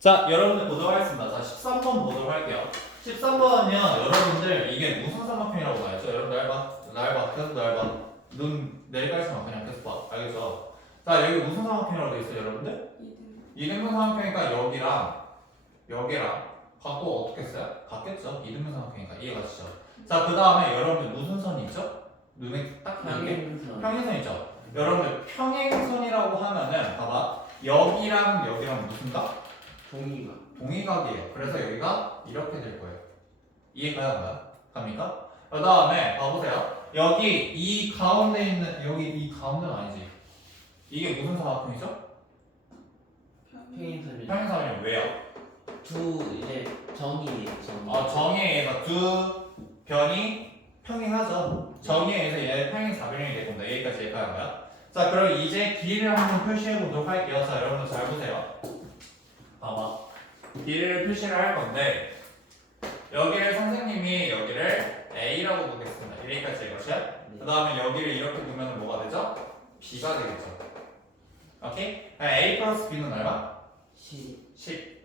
자, 여러분들 보도록 하겠습니다. 자, 13번 보도록 할게요. 13번은요, 여러분들 이게 무슨 삼각형이라고 봐야죠? 여러분 날 봐, 날 봐, 계속 날 봐. 눈 내리까지 마, 그냥 계속 봐. 알겠죠? 자, 여기 무슨 삼각형이라고 돼 있어요, 여러분들? 이등분 삼각형이니까 여기랑 여기랑 갖고 어떻게 써요? 같겠죠? 이등분 삼각형이니까 이해 가시죠? 자, 그 다음에 여러분들 무슨 선이 있죠? 눈에 딱 보이는 게 평행선. 평행선이죠. 여러분들 평행선이라고 하면은 봐봐 여기랑 여기랑 무슨 각? 동의가. 동의각이에요. 그래서 여기가 이렇게 될 거예요. 이해가요, 안 가요? 갑니까? 그 다음에 봐보세요. 여기 이 가운데 있는 여기 이 가운데는 아니지. 이게 무슨 사각형이죠? 평행선이. 평행선이 왜요? 두 이제 정의 정. 어, 정의에 의해서 두 변이 평행하죠. 정의에 의해서 얘 평행 사변형이 될 겁니다. 여기까지 이해가요, 안 가요? 자, 그럼 이제 길이를 한번 표시해 보도록 할게요. 자, 여러분들 잘 보세요. 봐봐. 길이를 표시를 할 건데 여기를 선생님이 여기를 A라고 보겠습니다. 여기까지 이것이요. 그 다음에 여기를 이렇게 두면 뭐가 되죠? B가 되겠죠. 오케이? A 플러스 B는 얼마? 시 10.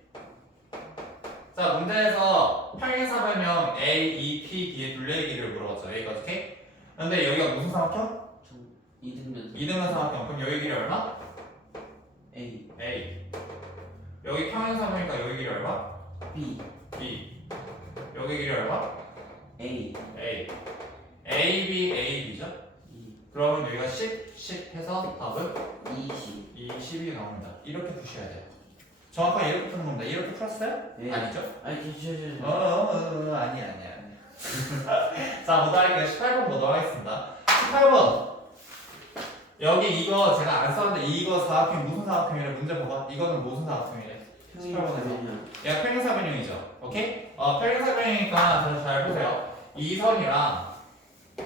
자, 문제에서 평행사 변형 A, E, P, D의 둘레의 길이를 물어봤죠. 여기까지 오케이? 근데 여기가 무슨 삼각형? 정. 이등변. 이등변 삼각형. 그럼 여기 길이 얼마? A A. 여기 평행사변이니까 여기 길이 얼마? B B. 여기 길이 얼마? A A. A, B, A, B죠? E 그러면 여기가 10, 10 해서 답은 20. 이 10이 나옵니다. 이렇게 푸셔야 돼요. 정확하게 이렇게 푸는 겁니다. 이렇게 풀었어요? 네. 아니죠? 아니 어, 어, 어, 어, 아니야, 아니야, 아니야. 자, 보도록 할게요. 18번 보도록 하겠습니다. 18번. 여기 이거 제가 안 썼는데 이거 사각형 무슨 사각형이래? 문제 봐봐. 이거는 무슨 사각형이래? 얘가 평행사변형이죠. 오케이? 어, 평행사변형이니까 잘, 잘 보세요. 이 선이랑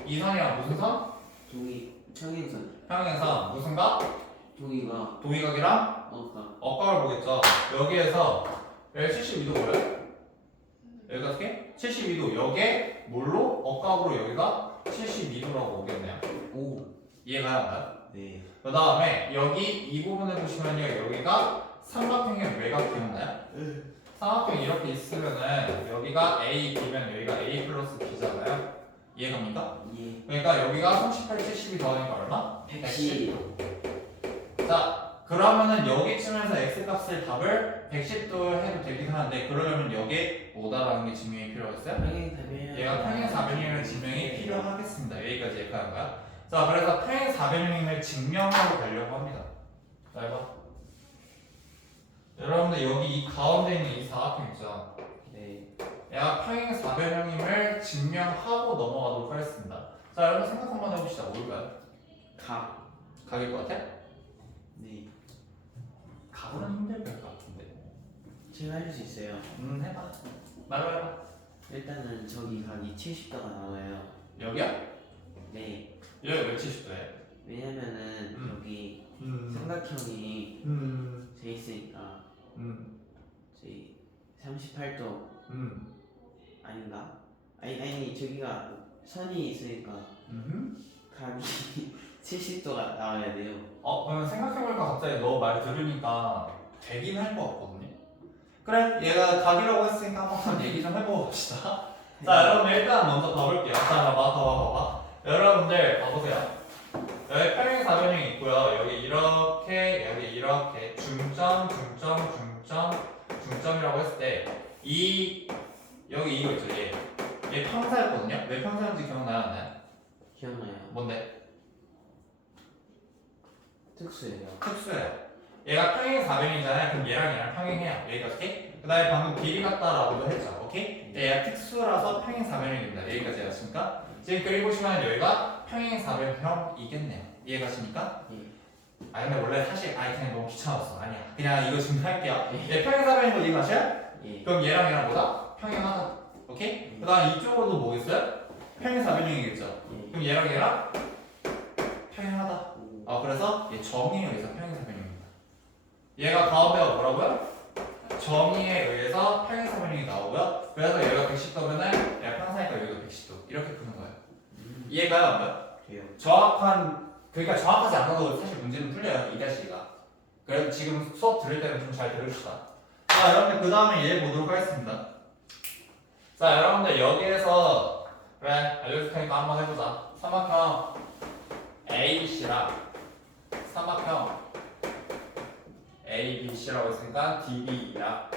이 선이랑 무슨 선? 동의 평행선 평행선 무슨 각? 동의가 동의각이랑 어까 억각을 보겠죠. 여기에서 여기 72도 뭐예요? 여기가 어떻게? 72도. 여기에 뭘로? 억각으로 여기가 72도라고 오겠네요. 오. 이해가요? 안 가요? 네. 그 다음에 여기 이 부분을 보시면요. 여기가 삼각형의 외곽 기억나요? 삼각형 이렇게 있으면은 여기가 A, B면 여기가 A 플러스 B잖아요. 이해갑니까? 예. 그러니까 여기가 38, 70이 더하니까 얼마? 110. 자, 그러면은 여기쯤에서 x 값을 답을 110도 해도 되긴 하는데 그러려면 여기에 뭐다라는 게 증명이 필요하겠어요? 평행사변. 얘가 평행사변형임을 증명이 필요하겠습니다. 여기까지 얘기하는 거야. 자, 그래서 평행사변형임을 증명하고 가려고 합니다. 자, 해봐. 여러분들 여기 이 가운데 있는 이 사각형 있죠? 네. 얘가 평행 사변형임을 증명하고 넘어가도록 하겠습니다. 자, 여러분 생각 한번 해봅시다. 뭘까요? 각. 각일 것 같아? 네. 각은 힘들 것 같은데. 제가 할 수 있어요. 음, 해봐. 말로 해봐. 일단은 저기 각이 70도가 나와요. 여기야? 네. 여기 왜 70도에? 왜냐면은 음. 여기 음. 삼각형이 음. 돼 있으니까 음. 저희 38도 음. 아닌가? 아니 아니 저기가 선이 있으니까 음. 각이 70도가 나와야 돼요. 어, 그러면 생각해보니까 갑자기 너 말 들으니까 되긴 할 것 같거든요. 그래, 얘가 각이라고 했으니까 한번 얘기 좀 해봅시다. 자, 여러분 일단 먼저 봐볼게요. 자, 봐봐, 봐봐, 봐봐. 여러분들 봐보세요. 여기 평행 사변형이 있고요. 여기 이렇게, 여기 이렇게 중점, 중점, 중점, 중점이라고 했을 때 이 여기 이거 있죠, 얘. 얘 평사였거든요. 왜 평사였는지 기억나요, 안 나요? 기억나요? 뭔데? 특수예요. 특수예요. 얘가 평행 4변이잖아요. 그럼 얘랑 얘랑 평행해요. 오케이? 그 다음에 방금 길이 같다라고도 했죠. 오케이? 근데 얘가 특수라서 평행 4변형입니다. 여기까지 하십니까? 지금 그리고 보시면 여기가 평행 4변형이겠네요. 이해가십니까? 예. 아 근데 원래 사실 아이 그냥 너무 귀찮았어. 아니야. 그냥 이거 증명할게요. 예. 얘 평행 4변인 거 이해가셔요? 예. 그럼 얘랑 얘랑 뭐다? 평행하다. 오케이? 그 다음 이쪽으로도 뭐 있어요? 평행 4변형이겠죠. 예. 그럼 얘랑 얘랑 평행하다. 오. 아 그래서 얘 정의에 의해서 평행사변형입니다. 얘가 가운데가 뭐라고요? 정의에 의해서 평행사변형이 나오고요. 그래서 얘가 110도면은 얘가 평사니까 여기도 110도 이렇게 푸는 거예요. 음. 이해가요 안 가요? 돼요. 정확한 그러니까 정확하지 않아도 사실 문제는 풀려요 이 다시가. 그래서 지금 수업 들을 때는 좀 잘 들읍시다. 자 자, 여러분들 그 다음에 얘 보도록 하겠습니다. 자, 여러분들 여기에서 그래 알려줄 테니까 한번 해보자. 삼각형 ABC랑 삼각형 ABC라고 했으니까 DB랑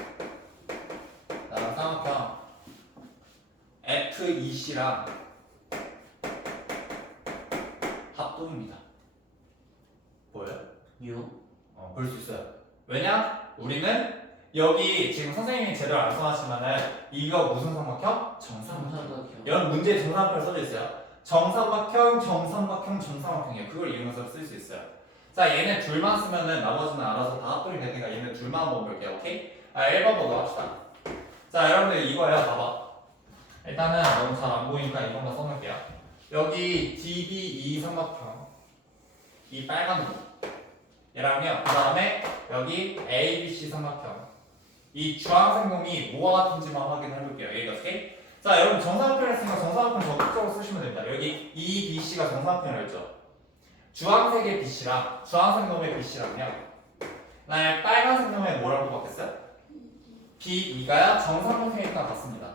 그다음 삼각형 FEC랑 합동입니다. 보여요? 요 어, 볼 수 있어요. 왜냐? 우리는 여기 지금 선생님이 제대로 안 써놨지만은 이거 무슨 삼각형? 정삼각형. 삼삼각형 이런 문제에 정삼각형 써져 있어요. 정삼각형, 정삼각형, 정삼각형이에요. 그걸 이용해서 쓸 수 있어요. 자, 얘네 둘만 쓰면은 나머지는 알아서 다 합동이 되니까 얘네 둘만 한번 볼게요. 오케이? 아, 1번 보도록 합시다. 자, 여러분들 이거예요. 봐봐. 일단은 너무 잘 안 보이니까 이것만 써놓을게요. 여기 DB2 삼각형. 이 빨간 거. 얘랑요. 그 다음에 여기 ABC 삼각형. 이 주황색 놈이 뭐와 같은지만 확인해 볼게요. 여기가 오케이? 자, 여러분 정사각형을 했으니까 정사각형 적극적으로 쓰시면 됩니다. 여기 이 BC가 정사각형이라고 했죠. 주황색의 BC랑 주황색 놈의 BC랑요. 그다음에 빨간색 놈의 뭐라고 바뀌었어요? B2가요 정삼각형이니까 같습니다.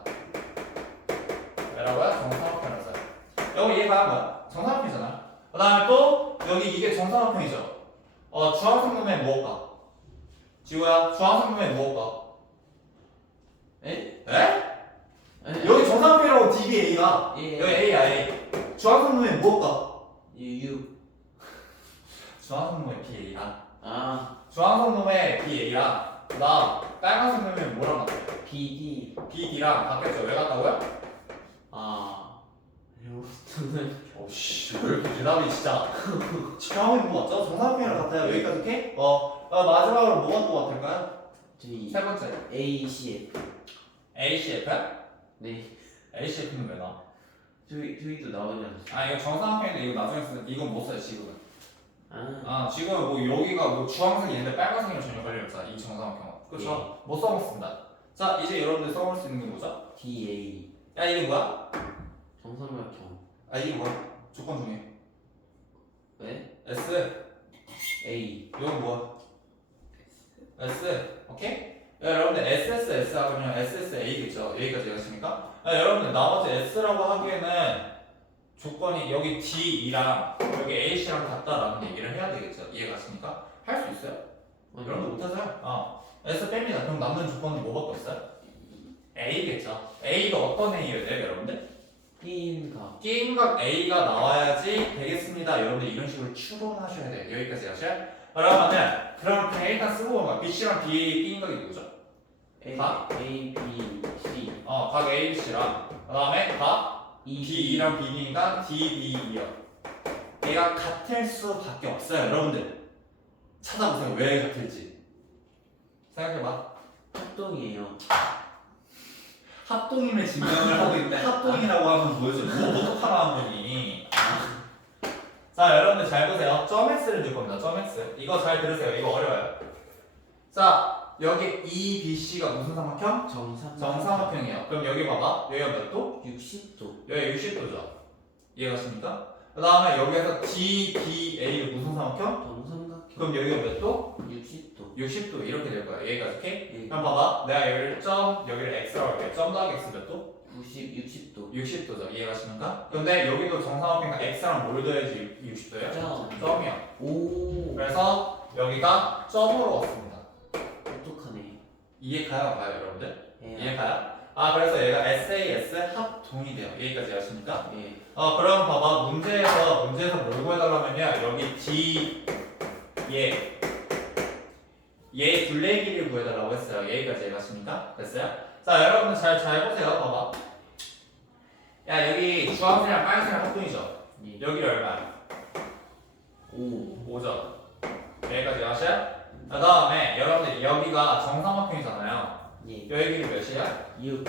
왜라고요? 정삼각형이라서요. 여기 이해가 한 거야. 정삼각형이잖아. 그 다음에 또 여기 이게 정삼각형이죠. 어, 주황색 놈의 무엇과? 지우야, 주황색 놈의 무엇과? 에? 에? 에? 여기 정삼각형이라고 DBA가 예. 여기 A야 A. 주황색 놈의 무엇과? 유 주황색 놈의 BA랑 아 주황색 놈의 BA랑 그다음 빨간색 놈의 뭐랑 같아요? BD BD랑 바뀌었죠. 왜 같다고요? 아요 저는 오씨 왜 이렇게 대답이 진짜 있는 거 같죠? 정삼각형이랑 같아요. 여기까지 오케이? 어, 어 마지막으로 뭐가 또 같을까요? 세 번째 ACF ACF? 네 ACF는 왜 나와? 저희 저희도 나오지 않았어요 아 이거 정삼각형인데 이거 나중에 쓰는 이건 못 써요 지금은. 아 아 지금 뭐 여기가 뭐 주황색이 있는데 빨간색이랑 전혀 관련 없잖아 이 정삼각형은. 그렇죠? 못 써먹습니다. 자 이제 여러분들 써볼 수 있는 게 뭐죠? DA 야 이게 뭐야? 정삼각형 아 이게 뭐야? 조건 중에 왜? S A 이건 뭐야? S 오케이? 야, 여러분들 SSS 하면 SSA겠죠 여기까지 이해하십니까? 야, 여러분들 나머지 S라고 하기에는 조건이 여기 D랑 여기 A씨랑 같다라는 얘기를 해야 되겠죠 이해가십니까? 할 수 있어요? 여러분들 못하세요? 어 S 뺍니다 그럼 남는 조건은 뭐밖에 없어요? A겠죠 A가 어떤 돼요 여러분들? B인가 게임각 A가 나와야지 되겠습니다. 여러분들 이런 식으로 추론하셔야 돼요. 여기까지 하셔야. 그러면은 그럼 그냥 일단 쓰고 본 거야. BC랑 B 게임각이 누구죠? A 가? A B C 어, 각 A, C랑 그 다음에 각 E B2랑 BB니까 D, B, E요. 얘가 같을 수밖에 없어요. 여러분들 찾아보세요. 왜 같을지. 생각해봐. 합동이에요 합동임을 증명을 하고 있는데 합동이라고 하면 뭐였죠? 뭐 어떡하라 한 거니? 자 여러분들 잘 보세요. 점 x를 들 겁니다. 점 x. 이거 잘 들으세요. 이거 어려워요. 자 여기 E, B, C가 무슨 삼각형? 정삼 정삼각형이에요. 그럼 여기 봐봐. 여기가 몇 도? 60도 여기 60도죠. 이해가십니까? 그 다음에 여기에서 D, B, A가 무슨 삼각형? 정삼각형 그럼 여기가 몇 도? 60도 60도 이렇게 될 거야. 여기까지 오케이? 예. 그럼 봐봐. 내가 여기를 점, 여기를 x라고 할게. 점 더하기 x 몇 도? 90 60도 60도죠. 이해가십니까? 근데 여기도 정삼각형이니까 x랑 뭘 더해야지 60도예요? 점. 점이요. 오 그래서 여기가 점으로 왔습니다. 어떡하네 이해 가요? 가요, 여러분들? 예. 이해 가요? 아, 그래서 얘가 SAS 합동이 돼요. 여기까지 아십니까? 예. 어, 그럼 봐봐. 문제에서, 문제에서 뭘 구해달라면요. 여기 D, 얘, 얘 둘레 길이를 구해달라고 했어요. 여기까지 이해가십니까? 됐어요? 자, 여러분들 잘, 잘 보세요. 봐봐. 야, 여기 주황색이랑 빨간색이랑 합동이죠? 예. 여기 얼마야? 오 5점. 여기까지 아셔요? 그 다음에 여러분들 여기가 정삼각형이잖아요. 예. 여기 길이 몇이야? 6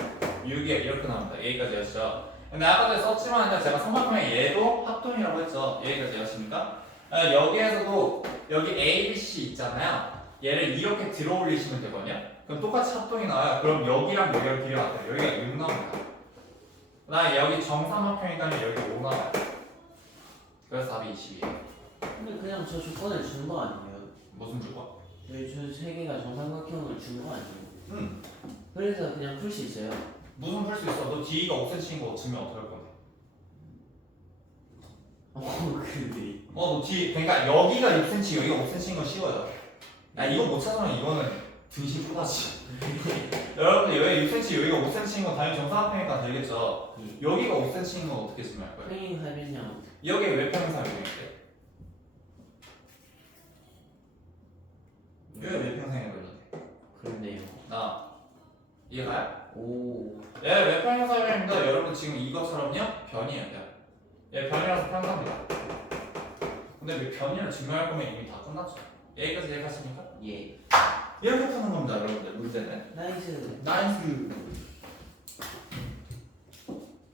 6이야 이렇게 나옵니다. 여기까지 하시죠. 근데 아까 전에 썼지만 제가 삼각형의 얘도 합동이라고 했죠. 여기까지 하십니까? 아, 여기에서도 여기 A, B, C 있잖아요. 얘를 이렇게 들어 올리시면 되거든요. 그럼 똑같이 합동이 나와요. 그럼 여기랑 여기랑 길이가 같아요. 여기가 6 나옵니다. 그 다음에 여기 정삼각형이니까 여기 5 나와요. 그래서 답이 20이에요. 근데 그냥 저 조건을 준 거 아니에요? 무슨 조건? 저희 저세 개가 정삼각형을 준 거 아니에요? 응. 그래서 그냥 풀 수 있어요. 무슨 풀 수 있어? 너 D가 5cm인 거 어떻게 할 건데? 어 근데 어, 너 D 그러니까 여기가 6cm, 여기가 5cm인 건 쉬워요. 야 이거 못 찾으면 이거는 등신 쏟아지. 여러분들 여기 6cm, 여기가 5cm인 건 당연히 정사각형이니까 되겠죠. 이 여기가 5cm인 건 어떻게 증명할 거예요? 평행하면요. 여기 왜 평행사각형인데? 여기 왜 평행사각형인데? 그렇네요. 나 이해가요? 오. 얘왜 평행사각형인가? 여러분 지금 이것처럼요 변이에요. 변. 얘 변이라서 평행사입니다. 근데 왜 변이를 증명할 거면 이미 다 끝났죠. 여기까지 이해가십니까? 예. 이렇게 푸는 겁니다, 여러분들 문제는. 나이스. 나이스.